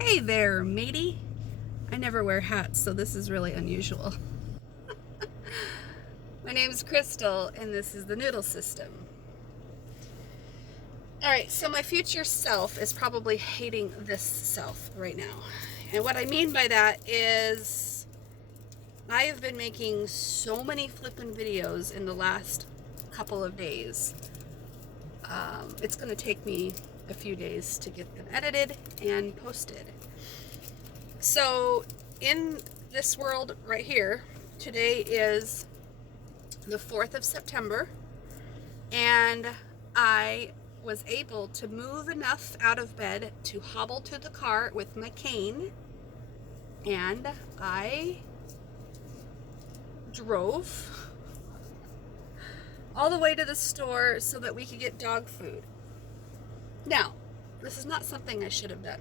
Hey there, matey. I never wear hats, so this is really unusual. My name's Crystal, and this is the noodle system. Alright, so my future self is probably hating this self right now. And what I mean by that is I have been making so many flippin' videos in the last couple of days. It's going to take me a few days to get them edited and posted. So in this world right here, today is the 4th of September, and I was able to move enough out of bed to hobble to the car with my cane, and I drove all the way to the store so that we could get dog food. Now, this is not something I should have done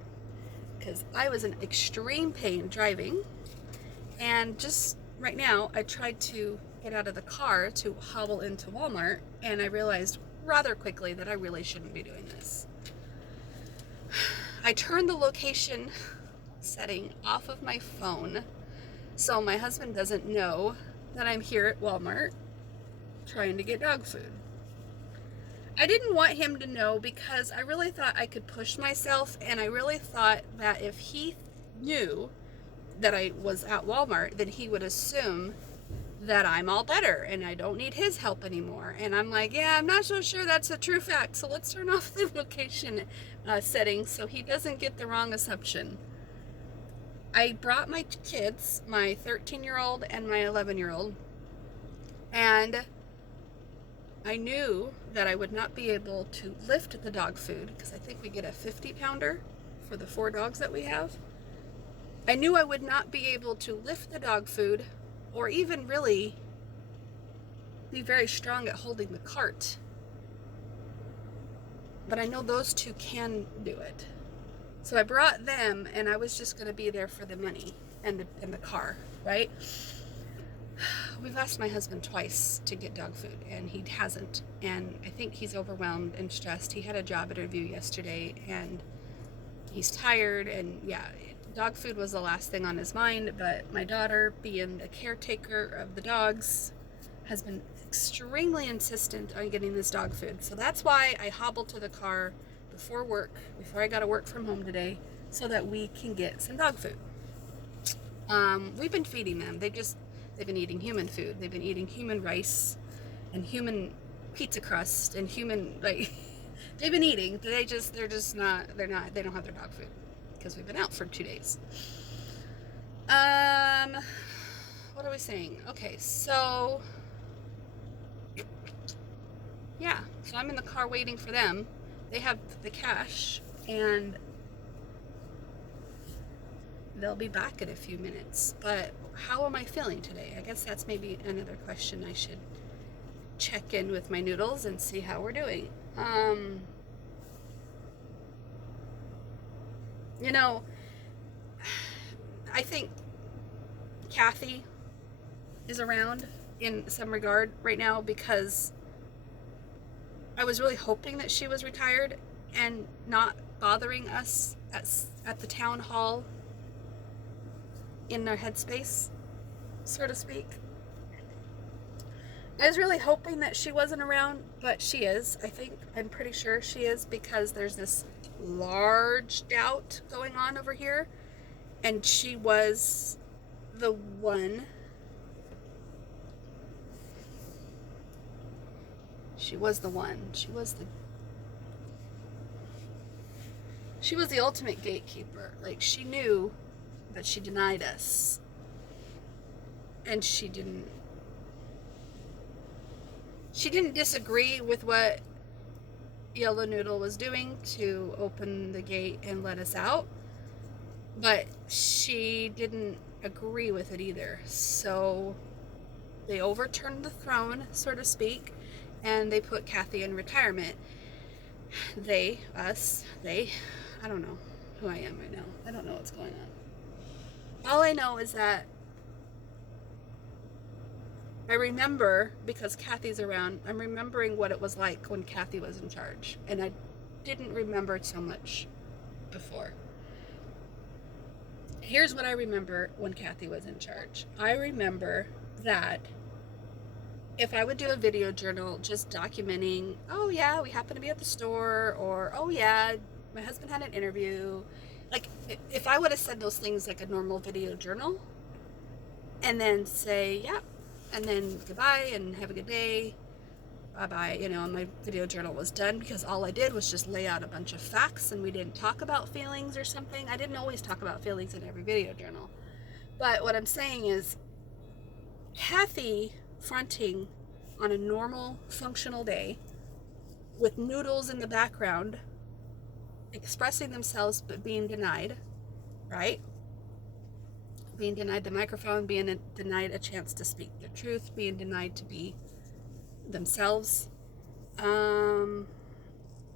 because I was in extreme pain driving, and just right now I tried to get out of the car to hobble into Walmart, and I realized rather quickly that I really shouldn't be doing this. I turned the location setting off of my phone so my husband doesn't know that I'm here at Walmart trying to get dog food. I didn't want him to know because I really thought I could push myself, and I really thought that if he knew that I was at Walmart, then he would assume that I'm all better and I don't need his help anymore. And I'm like, yeah, I'm not so sure that's a true fact, so let's turn off the location settings so he doesn't get the wrong assumption. I brought my kids, my 13-year-old and my 11-year-old, and I knew that I would not be able to lift the dog food because I think we get a 50-pounder for the 4 dogs that we have. I knew I would not be able to lift the dog food or even really be very strong at holding the cart. But I know those two can do it. So I brought them, and I was just going to be there for the money and the car, right? We've asked my husband twice to get dog food, and he hasn't. And I think he's overwhelmed and stressed. He had a job interview yesterday, and he's tired, and yeah, dog food was the last thing on his mind. But my daughter, being the caretaker of the dogs, has been extremely insistent on getting this dog food. So that's why I hobbled to the car before work, before I got to work from home today, so that we can get some dog food. We've been feeding them. They've been eating human food. They've been eating human rice and human pizza crust and human, like, they've been eating. They don't have their dog food because we've been out for 2 days. What are we saying? Okay, so yeah, so I'm in the car waiting for them. They have the cash, and they'll be back in a few minutes. But how am I feeling today? I guess that's maybe another question I should check in with my noodles and see how we're doing. You know, I think Kathy is around in some regard right now because I was really hoping that she was retired and not bothering us at the town hall in our headspace, so to speak. I was really hoping that she wasn't around, but she is. I'm pretty sure she is, because there's this large doubt going on over here, and she was the one. She was the ultimate gatekeeper. Like, she knew that she denied us, and she didn't disagree with what Yellow Noodle was doing to open the gate and let us out, but she didn't agree with it either. So they overturned the throne, so to speak, and they put Kathy in retirement. I don't know who I am right now. I don't know what's going on. All I know is that I remember, because Kathy's around, I'm remembering what it was like when Kathy was in charge. And I didn't remember it so much before. Here's what I remember when Kathy was in charge. I remember that if I would do a video journal just documenting, oh yeah, we happened to be at the store, or oh yeah, my husband had an interview. Like, if I would have said those things like a normal video journal, and then say, yeah, and then goodbye and have a good day, bye-bye, and my video journal was done, because all I did was just lay out a bunch of facts, and we didn't talk about feelings or something. I didn't always talk about feelings in every video journal. But what I'm saying is, Kathy fronting on a normal functional day with noodles in the background expressing themselves but being denied, right? Being denied the microphone, being denied a chance to speak the truth, being denied to be themselves.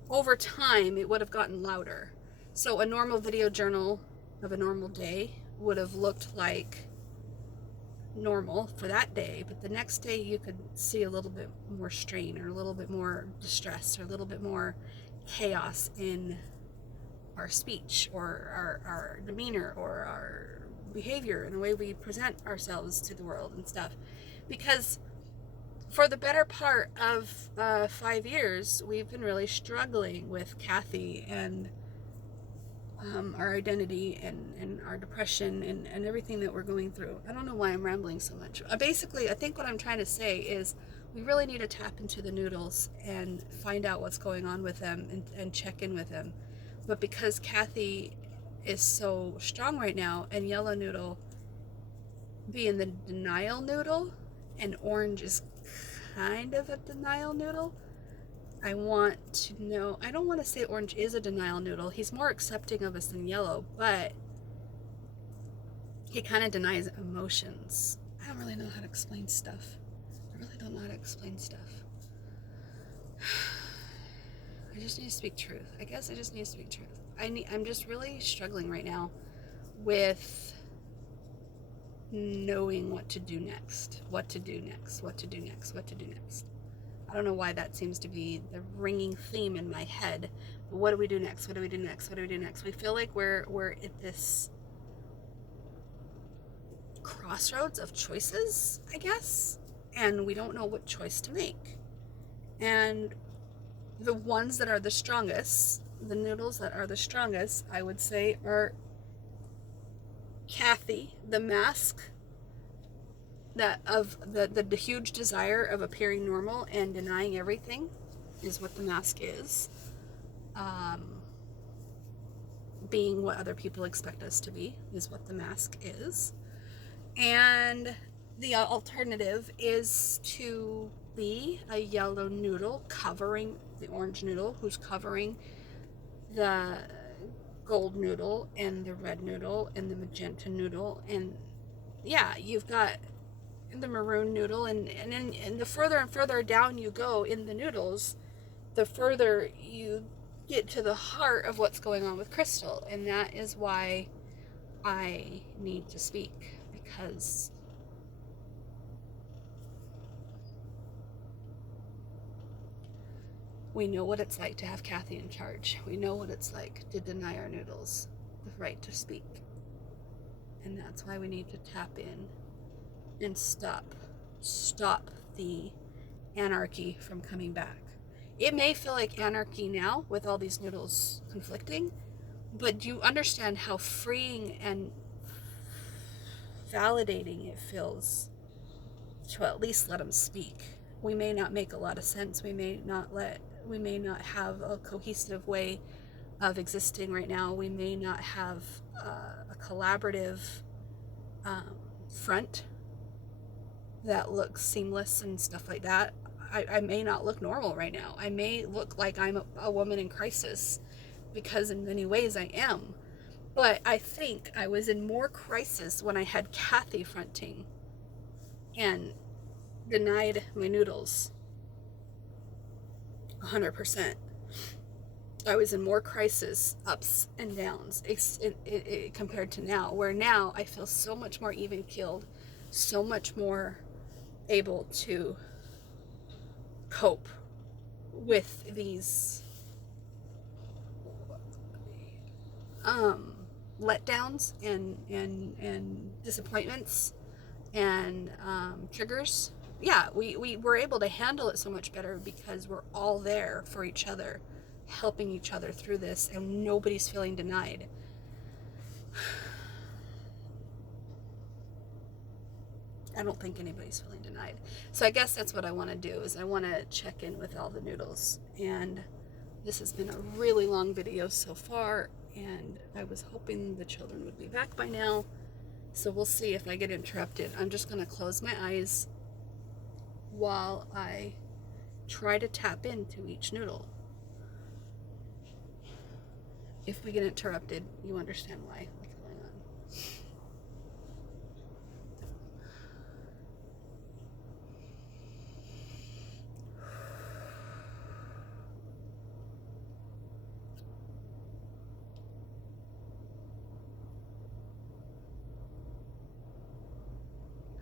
Over time, it would have gotten louder. So a normal video journal of a normal day would have looked like normal for that day, but the next day you could see a little bit more strain, or a little bit more distress, or a little bit more chaos in our speech, or our demeanor, or our behavior, and the way we present ourselves to the world and stuff. Because for the better part of 5 years, we've been really struggling with Kathy and our identity, and our depression, and everything that we're going through. I don't know why I'm rambling so much. Basically, I think what I'm trying to say is we really need to tap into the noodles and find out what's going on with them, and check in with them. But because Kathy is so strong right now, and Yellow Noodle being the denial noodle, and Orange is kind of a denial noodle, I want to know, I don't want to say Orange is a denial noodle. He's more accepting of us than Yellow, but he kind of denies emotions. I don't really know how to explain stuff. I really don't know how to explain stuff. I just need to speak truth. I guess I just need to speak truth. I'm just really struggling right now with knowing what to do next. What to do next. What to do next. What to do next. I don't know why that seems to be the ringing theme in my head. But what do we do next? What do we do next? What do we do next? We feel like we're at this crossroads of choices, I guess, and we don't know what choice to make. And the ones that are the strongest, the noodles that are the strongest, I would say, are Kathy, the mask, that of the huge desire of appearing normal and denying everything is what the mask is. Being what other people expect us to be is what the mask is. And the alternative is to be a Yellow Noodle covering the Orange Noodle, who's covering the Gold Noodle and the Red Noodle and the Magenta Noodle. And yeah, you've got the Maroon Noodle, and the further and further down you go in the noodles, the further you get to the heart of what's going on with Crystal. And that is why I need to speak, because we know what it's like to have Kathy in charge. We know what it's like to deny our noodles the right to speak. And that's why we need to tap in and stop the anarchy from coming back. It may feel like anarchy now with all these noodles conflicting, but do you understand how freeing and validating it feels to at least let them speak? We may not make a lot of sense. We may not have a cohesive way of existing right now. We may not have a collaborative front that looks seamless and stuff like that. I may not look normal right now. I may look like I'm a woman in crisis, because in many ways I am. But I think I was in more crisis when I had Kathy fronting and denied my noodles 100%. I was in more crisis, ups and downs, compared to now, where now I feel so much more even keeled, so much more able to cope with these letdowns and disappointments and triggers. Yeah, we were able to handle it so much better because we're all there for each other, helping each other through this, and nobody's feeling denied. I don't think anybody's feeling denied. So I guess that's what I want to do, is I want to check in with all the noodles. And this has been a really long video so far, and I was hoping the children would be back by now. So we'll see if I get interrupted. I'm just going to close my eyes while I try to tap into each noodle. If we get interrupted, you understand why. What's going on.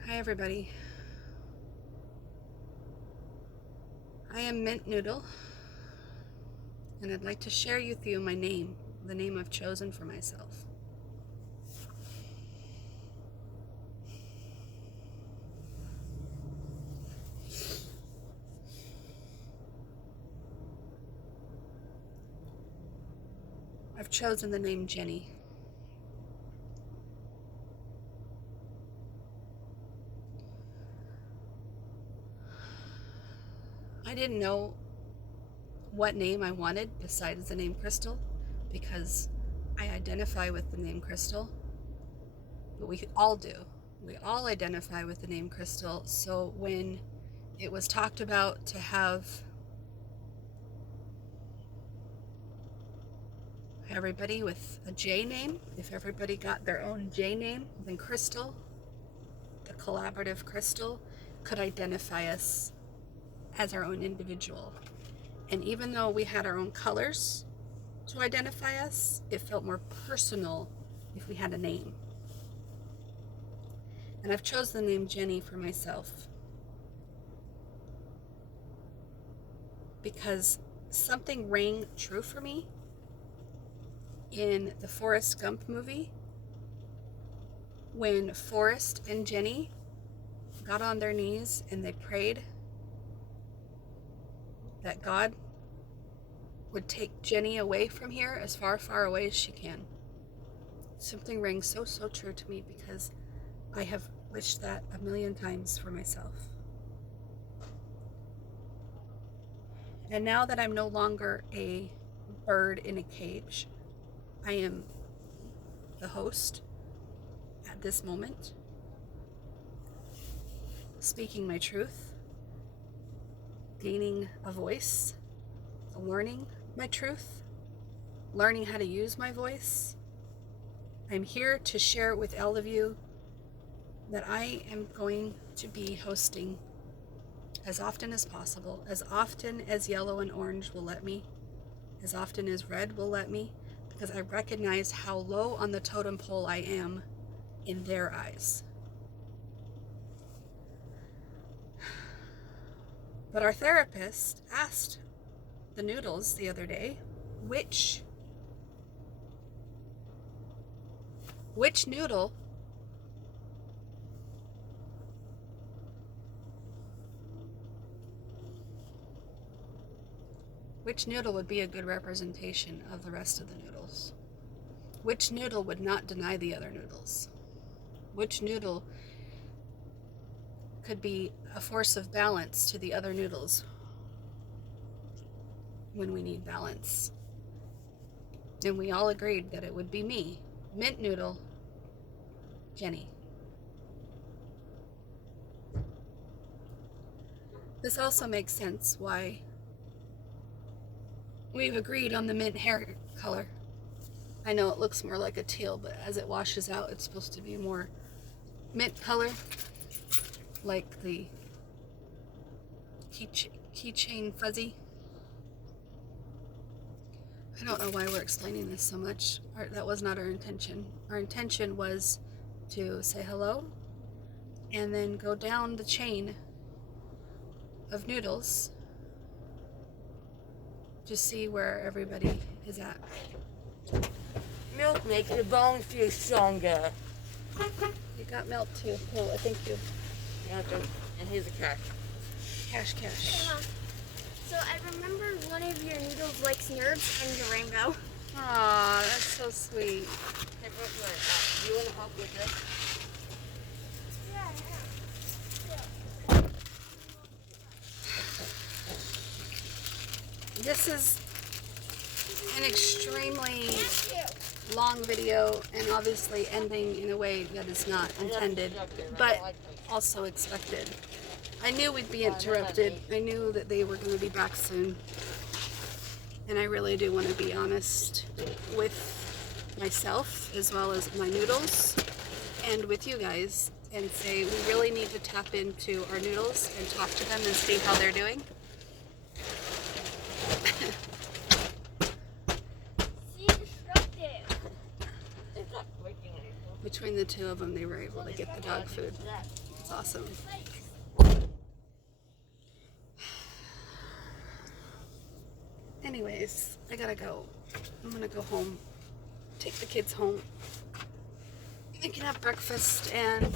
Hi everybody. I am Mint Noodle, and I'd like to share with you my name, the name I've chosen for myself. I've chosen the name Jenny. I didn't know what name I wanted besides the name Crystal, because I identify with the name Crystal, but we all do. We all identify with the name Crystal. So when it was talked about to have everybody with a J name, if everybody got their own J name, then Crystal, the collaborative Crystal, could identify us as our own individual. And even though we had our own colors to identify us, it felt more personal if we had a name. And I've chosen the name Jenny for myself because something rang true for me in the Forrest Gump movie when Forrest and Jenny got on their knees and they prayed that God would take Jenny away from here as far, far away as she can. Something rang so true to me because I have wished that a million times for myself. And now that I'm no longer a bird in a cage, I am the host at this moment, speaking my truth, gaining a voice, learning my truth, learning how to use my voice. I'm here to share with all of you that I am going to be hosting as often as possible, as often as yellow and orange will let me, as often as red will let me, because I recognize how low on the totem pole I am in their eyes. But our therapist asked the noodles the other day, which noodle would be a good representation of the rest of the noodles? Which noodle would not deny the other noodles? Which noodle could be a force of balance to the other noodles when we need balance? And we all agreed that it would be me, Mint Noodle, Jenny. This also makes sense why we've agreed on the mint hair color. I know it looks more like a teal, but as it washes out, it's supposed to be more mint color, like the keychain fuzzy. I don't know why we're explaining this so much. That was not our intention. Our intention was to say hello and then go down the chain of noodles to see where everybody is at. Milk makes the bones feel stronger. You got milk too. Oh, thank you. And here's a cash. Cash. So I remember one of your noodles likes nerds and the rainbow. Aw, that's so sweet. Hey, do you want to help with this? This is an extremely long video and obviously ending in a way that is not intended, but also expected. I knew we'd be interrupted. I knew that they were going to be back soon. And I really do want to be honest with myself as well as my noodles and with you guys and say we really need to tap into our noodles and talk to them and see how they're doing. Between the two of them, they were able to get the dog food. It's awesome. Anyways, I gotta go. I'm gonna go home, take the kids home. They can have breakfast and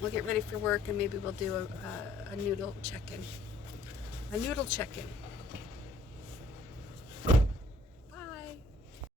we'll get ready for work and maybe we'll do a noodle check-in. A noodle check-in.